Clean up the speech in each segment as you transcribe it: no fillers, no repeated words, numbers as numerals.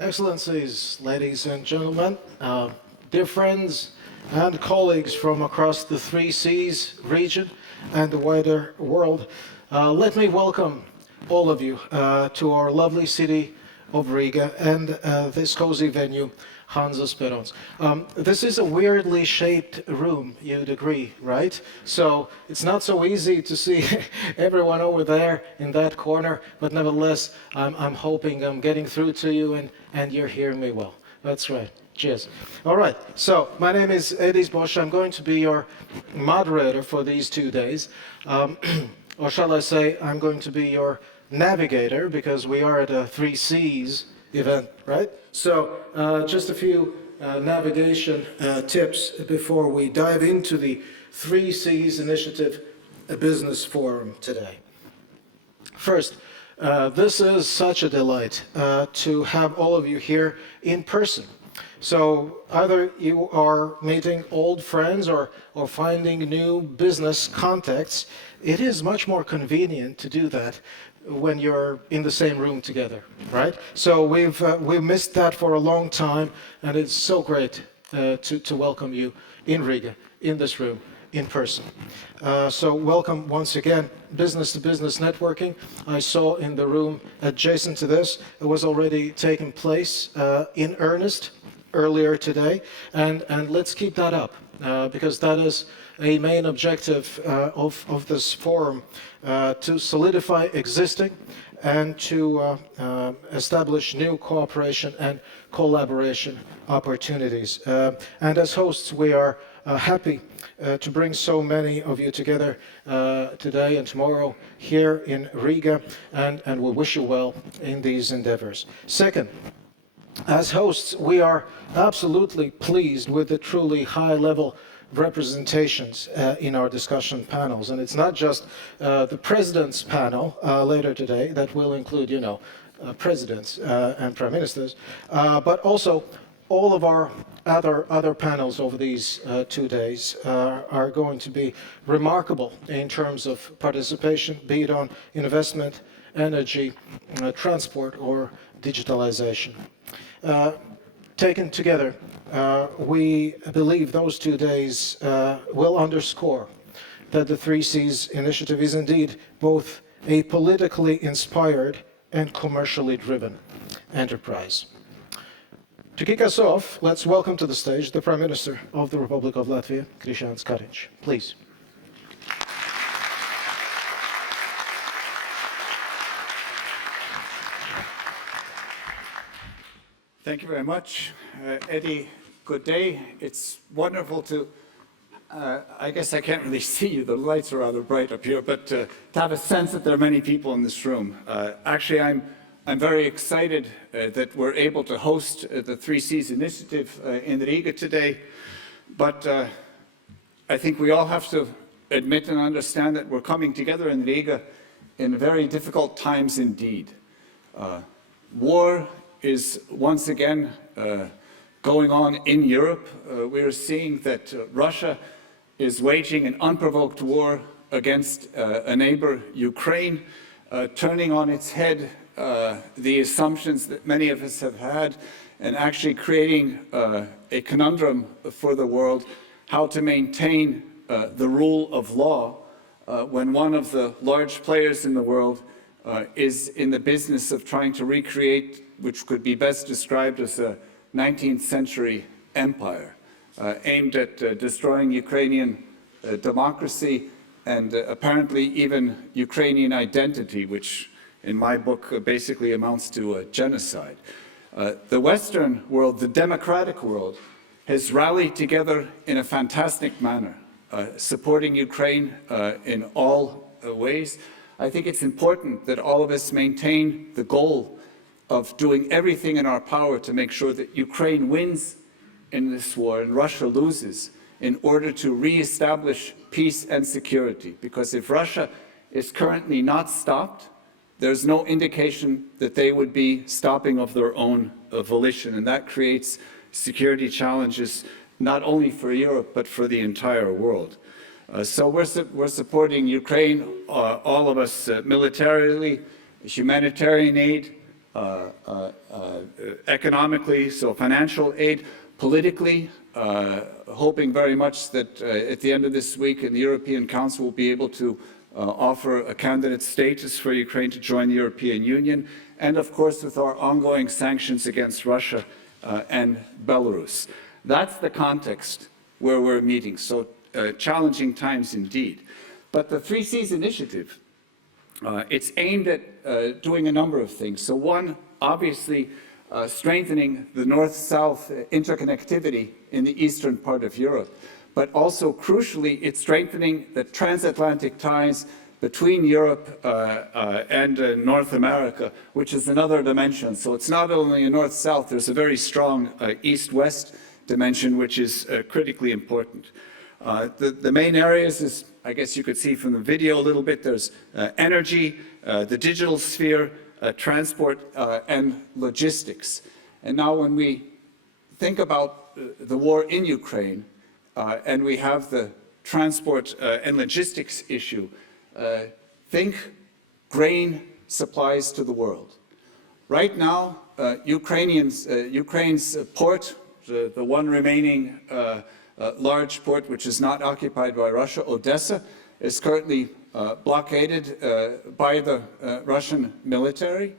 Excellencies, ladies and gentlemen, dear friends and colleagues from across the Three Seas region and the wider world, let me welcome all of you to our lovely city of Riga and this cozy venue, Hansa Sperons. This is a weirdly shaped room, you'd agree, right? So it's not so easy to see everyone over there in that corner, but nevertheless, I'm hoping I'm getting through to you and you're hearing me well. That's right. Cheers. All right, so my name is Edis Bosch. I'm going to be your moderator for these 2 days. Or shall I say, I'm going to be your navigator because we are at a Three Seas event, right? So just a few navigation tips before we dive into the Three Seas Initiative Business Forum today. First, this is such a delight to have all of you here in person. So either you are meeting old friends or finding new business contacts. It is much more convenient to do that when you're in the same room together, right? So we've missed that for a long time, and it's so great to welcome you in Riga, in this room, in person. So welcome once again. Business-to-business networking, I saw in the room adjacent to this, it was already taking place in earnest earlier today, and let's keep that up because that is a main objective of this forum, to solidify existing and to establish new cooperation and collaboration opportunities. And as hosts, we are happy to bring so many of you together today and tomorrow here in Riga, and we wish you well in these endeavors. Second, as hosts, we are absolutely pleased with the truly high-level representations in our discussion panels. And it's not just the president's panel later today that will include, presidents and prime ministers, but also all of our other panels over these 2 days are going to be remarkable in terms of participation, be it on investment, energy, transport, or digitalization. Taken together, we believe those 2 days will underscore that the Three Seas Initiative is indeed both a politically inspired and commercially driven enterprise. To kick us off, let's welcome to the stage the Prime Minister of the Republic of Latvia, Krišjānis Kariņš. Please. Thank you very much, Eddie. Good day. It's wonderful to, I guess I can't really see you, the lights are rather bright up here, but to have a sense that there are many people in this room. Actually, I'm very excited that we're able to host the Three Seas Initiative in Riga today, but I think we all have to admit and understand that we're coming together in Riga in very difficult times indeed. War is once again going on in Europe. We are seeing that Russia is waging an unprovoked war against a neighbor, Ukraine, turning on its head the assumptions that many of us have had and actually creating a conundrum for the world, how to maintain the rule of law when one of the large players in the world is in the business of trying to recreate which could be best described as a 19th century empire aimed at destroying Ukrainian democracy and apparently even Ukrainian identity, which in my book basically amounts to a genocide. The Western world, the democratic world, has rallied together in a fantastic manner, supporting Ukraine in all ways. I think it's important that all of us maintain the goal of doing everything in our power to make sure that Ukraine wins in this war and Russia loses in order to re-establish peace and security. Because if Russia is currently not stopped, there's no indication that they would be stopping of their own volition. And that creates security challenges not only for Europe, but for the entire world. So we're supporting Ukraine, all of us militarily, humanitarian aid, economically, so financial aid, politically, hoping very much that at the end of this week in the European Council we'll be able to offer a candidate status for Ukraine to join the European Union, and of course with our ongoing sanctions against Russia and Belarus. That's the context where we're meeting, so challenging times indeed. But the Three Seas Initiative, it's aimed at doing a number of things. So one, obviously, strengthening the north-south interconnectivity in the eastern part of Europe. But also, crucially, it's strengthening the transatlantic ties between Europe and North America, which is another dimension. So it's not only a north-south, there's a very strong east-west dimension, which is critically important. The main areas is, I guess you could see from the video a little bit, there's energy, the digital sphere, transport, and logistics. And now when we think about the war in Ukraine, and we have the transport and logistics issue, think grain supplies to the world. Right now, Ukraine's port, the one remaining large port which is not occupied by Russia, Odessa, is currently blockaded by the Russian military.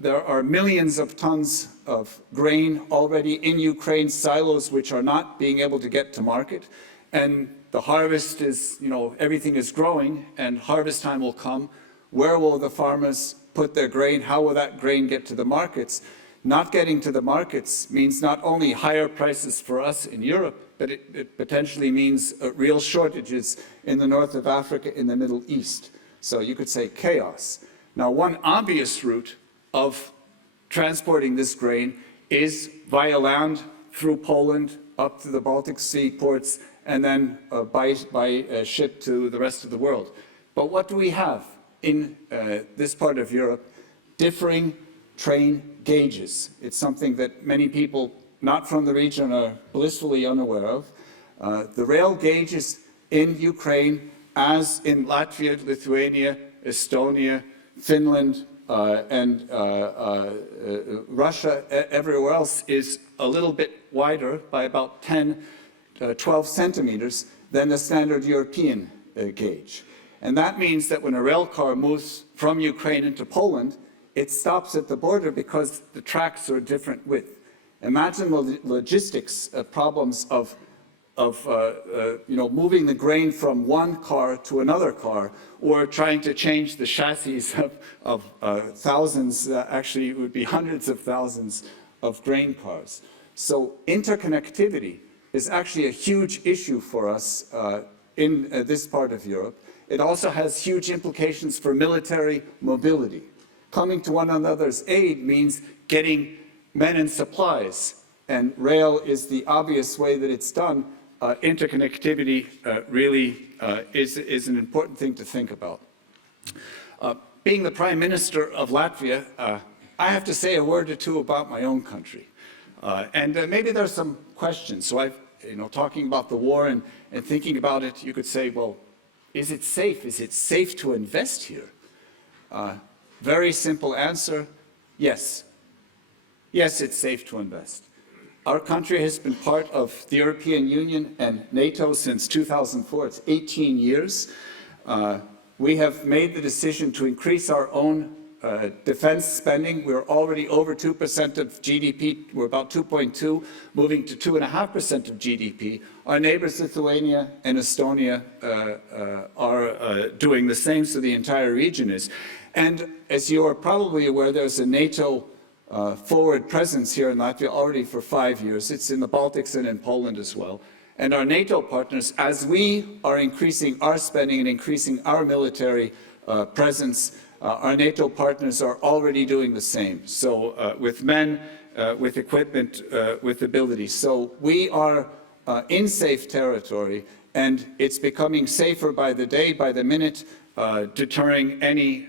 There are millions of tons of grain already in Ukraine's silos which are not being able to get to market. And the harvest is, everything is growing and harvest time will come. Where will the farmers put their grain? How will that grain get to the markets? Not getting to the markets means not only higher prices for us in Europe, but it potentially means real shortages in the north of Africa, in the Middle East. So you could say chaos. Now, one obvious route of transporting this grain is via land through Poland up to the Baltic Sea ports and then by ship to the rest of the world. But what do we have in this part of Europe? Differing train gauges. It's something that many people not from the region are blissfully unaware of. The rail gauges in Ukraine, as in Latvia, Lithuania, Estonia, Finland, and Russia, everywhere else, is a little bit wider by about 10, 12 centimeters than the standard European gauge. And that means that when a rail car moves from Ukraine into Poland, it stops at the border because the tracks are a different width. Imagine the logistics problems of moving the grain from one car to another car, or trying to change the chassis of thousands, actually it would be hundreds of thousands of grain cars. So interconnectivity is actually a huge issue for us in this part of Europe. It also has huge implications for military mobility. Coming to one another's aid means getting men and supplies, and rail is the obvious way that it's done. Interconnectivity really is an important thing to think about. Being the Prime Minister of Latvia, I have to say a word or two about my own country. And maybe there's some questions. So talking about the war and thinking about it, you could say, well, is it safe? Is it safe to invest here? Very simple answer, yes. Yes, it's safe to invest. Our country has been part of the European Union and NATO since 2004. It's 18 years. We have made the decision to increase our own defense spending. We're already over 2% of GDP. We're about 2.2, moving to 2.5% of GDP. Our neighbors, Lithuania and Estonia, are doing the same, so the entire region is. And as you are probably aware, there's a NATO forward presence here in Latvia already for 5 years. It's in the Baltics and in Poland as well. And our NATO partners, as we are increasing our spending and increasing our military presence, our NATO partners are already doing the same. So with men, with equipment, with ability. So we are in safe territory, and it's becoming safer by the day, by the minute, deterring any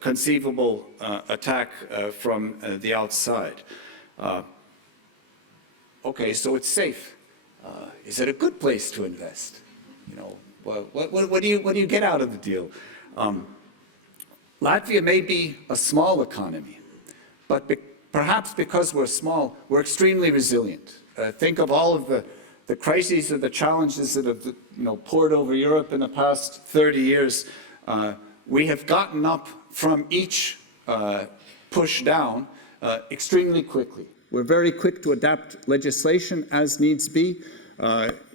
conceivable attack from the outside. Okay, so it's safe. Is it a good place to invest? What do you get out of the deal? Latvia may be a small economy, but perhaps because we're small, we're extremely resilient. Think of all of the crises and the challenges that have poured over Europe in the past 30 years. We have gotten up from each push down extremely quickly. We're very quick to adapt legislation as needs be.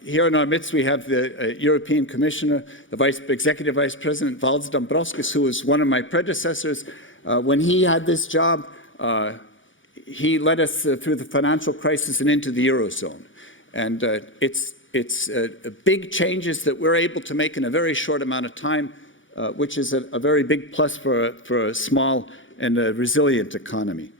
Here in our midst, we have the European Commissioner, the Executive Vice President, Valdis Dombrovskis, who was one of my predecessors. When he had this job, he led us through the financial crisis and into the Eurozone. And it's big changes that we're able to make in a very short amount of time, which is a very big plus for a small and a resilient economy.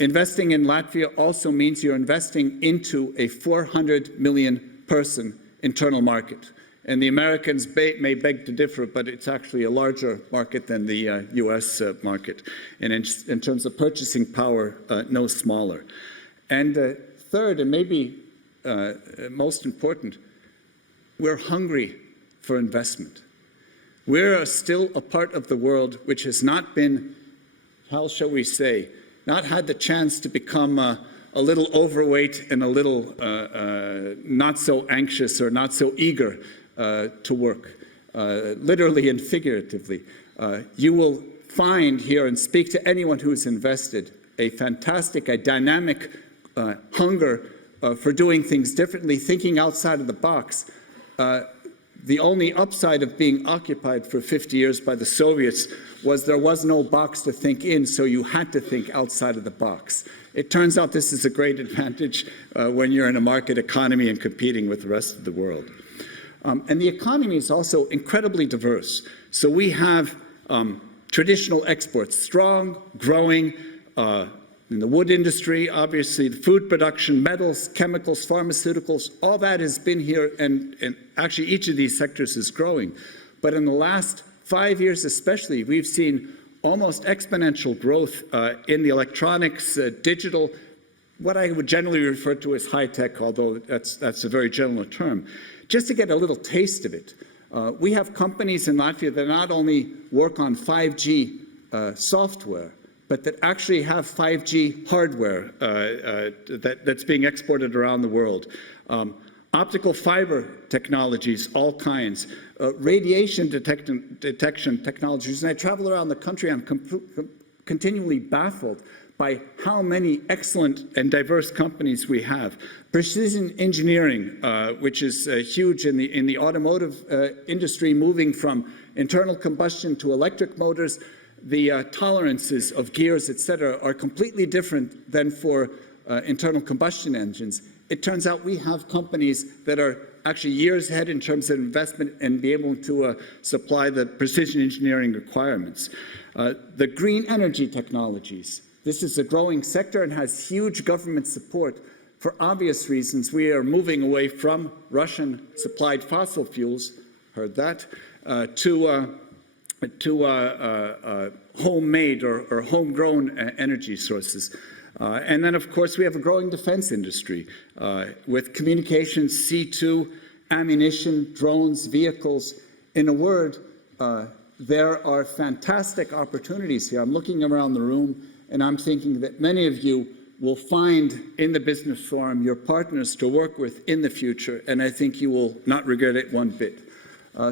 Investing in Latvia also means you're investing into a 400 million person internal market. And the Americans may beg to differ, but it's actually a larger market than the US market. And in terms of purchasing power, no smaller. And third, and maybe most important, we're hungry for investment. We're still a part of the world which has not been, how shall we say, not had the chance to become a little overweight and a little not so anxious or not so eager to work, literally and figuratively. You will find here and speak to anyone who's invested a fantastic, a dynamic hunger for doing things differently, thinking outside of the box. The only upside of being occupied for 50 years by the Soviets was there was no box to think in, so you had to think outside of the box. It turns out this is a great advantage when you're in a market economy and competing with the rest of the world. And the economy is also incredibly diverse. So we have traditional exports, strong, growing, in the wood industry, obviously, the food production, metals, chemicals, pharmaceuticals, all that has been here, and actually each of these sectors is growing. But in the last 5 years especially, we've seen almost exponential growth in the electronics, digital, what I would generally refer to as high-tech, although that's a very general term. Just to get a little taste of it, we have companies in Latvia that not only work on 5G software, but that actually have 5G hardware that's being exported around the world. Optical fiber technologies, all kinds. Radiation detection technologies. And I travel around the country, I'm continually baffled by how many excellent and diverse companies we have. Precision engineering, which is huge in the automotive industry, moving from internal combustion to electric motors. The tolerances of gears, etc., are completely different than for internal combustion engines. It turns out we have companies that are actually years ahead in terms of investment and be able to supply the precision engineering requirements. The green energy technologies. This is a growing sector and has huge government support. For obvious reasons, we are moving away from Russian-supplied fossil fuels, heard that, to homemade or homegrown energy sources. And then, of course, we have a growing defense industry with communications, C2, ammunition, drones, vehicles. In a word, there are fantastic opportunities here. I'm looking around the room, and I'm thinking that many of you will find in the Business Forum your partners to work with in the future, and I think you will not regret it one bit.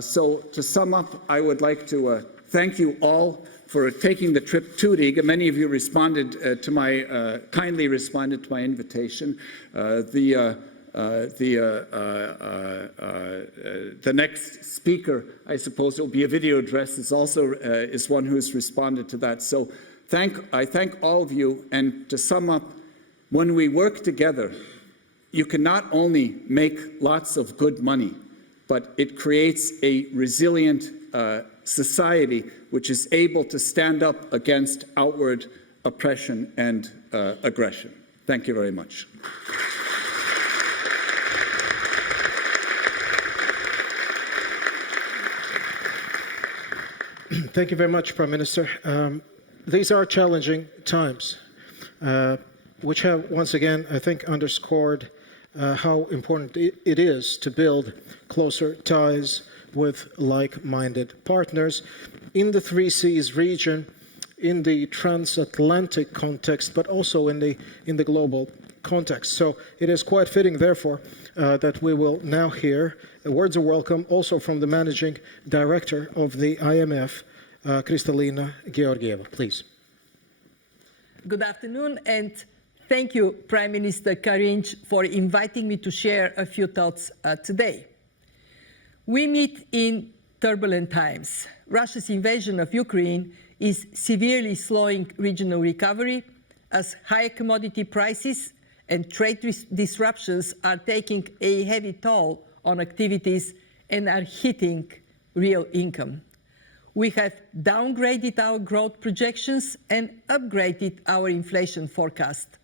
So to sum up, I would like to thank you all for taking the trip to Riga. Many of you responded kindly responded to my invitation. The next speaker, I suppose it will be a video address, is one who's responded to that. So I thank all of you, and to sum up, when we work together, you can not only make lots of good money, but it creates a resilient society which is able to stand up against outward oppression and aggression. Thank you very much. Thank you very much, Prime Minister. These are challenging times, which have once again, I think, underscored how important it is to build closer ties with like-minded partners in the Three Seas region, in the transatlantic context, but also in the global context. So it is quite fitting, therefore, that we will now hear words of welcome also from the Managing Director of the IMF, Kristalina Georgieva. Please. Good afternoon, and thank you, Prime Minister Kariņš, for inviting me to share a few thoughts today. We meet in turbulent times. Russia's invasion of Ukraine is severely slowing regional recovery as higher commodity prices and trade disruptions are taking a heavy toll on activities and are hitting real income. We have downgraded our growth projections and upgraded our inflation forecast.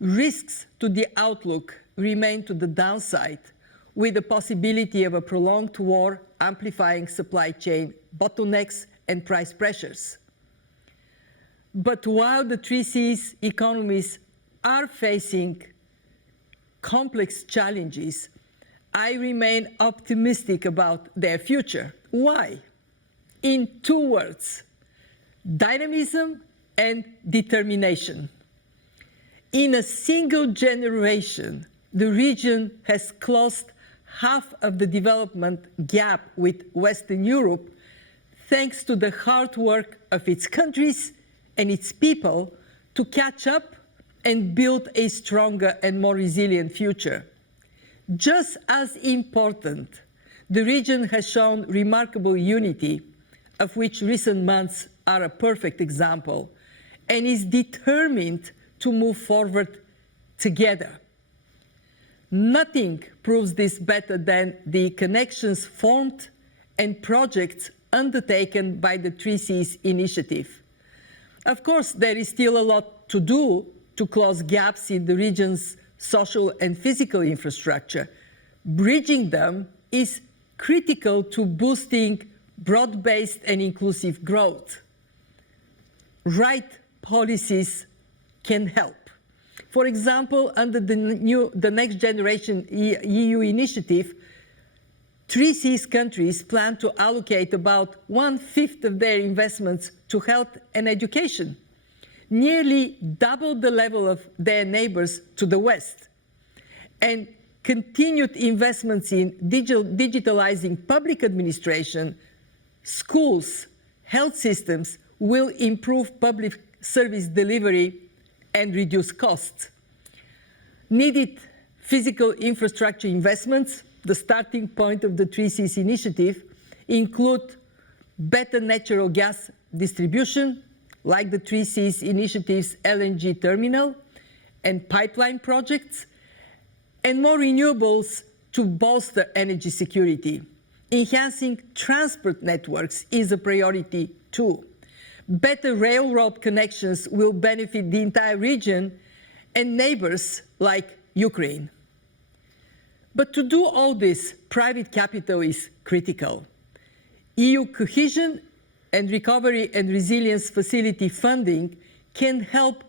Risks to the outlook remain to the downside, with the possibility of a prolonged war amplifying supply chain bottlenecks and price pressures. But while the Three Seas economies are facing complex challenges, I remain optimistic about their future. Why? In two words: dynamism and determination. In a single generation, the region has closed half of the development gap with Western Europe, thanks to the hard work of its countries and its people to catch up and build a stronger and more resilient future. Just as important, the region has shown remarkable unity, of which recent months are a perfect example, and is determined to move forward together. Nothing proves this better than the connections formed and projects undertaken by the Three Seas Initiative. Of course, there is still a lot to do to close gaps in the region's social and physical infrastructure. Bridging them is critical to boosting broad-based and inclusive growth. Right policies can help. For example, under the Next Generation EU initiative, Three Seas countries plan to allocate about 1/5 of their investments to health and education, nearly double the level of their neighbors to the west. And continued investments in digitalizing public administration, schools, health systems will improve public service delivery and reduce costs. Needed physical infrastructure investments, the starting point of the Three Seas Initiative, include better natural gas distribution, like the Three Seas Initiative's LNG terminal and pipeline projects, and more renewables to bolster energy security. Enhancing transport networks is a priority too. Better railroad connections will benefit the entire region and neighbors like Ukraine. But to do all this, private capital is critical. EU cohesion and recovery and resilience facility funding can help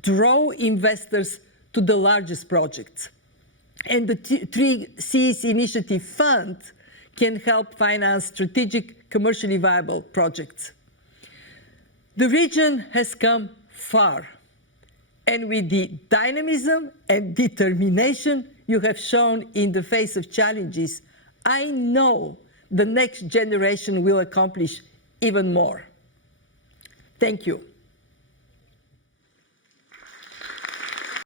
draw investors to the largest projects. And the Three Seas Initiative Fund can help finance strategic, commercially viable projects. The region has come far, and with the dynamism and determination you have shown in the face of challenges, I know the next generation will accomplish even more. Thank you.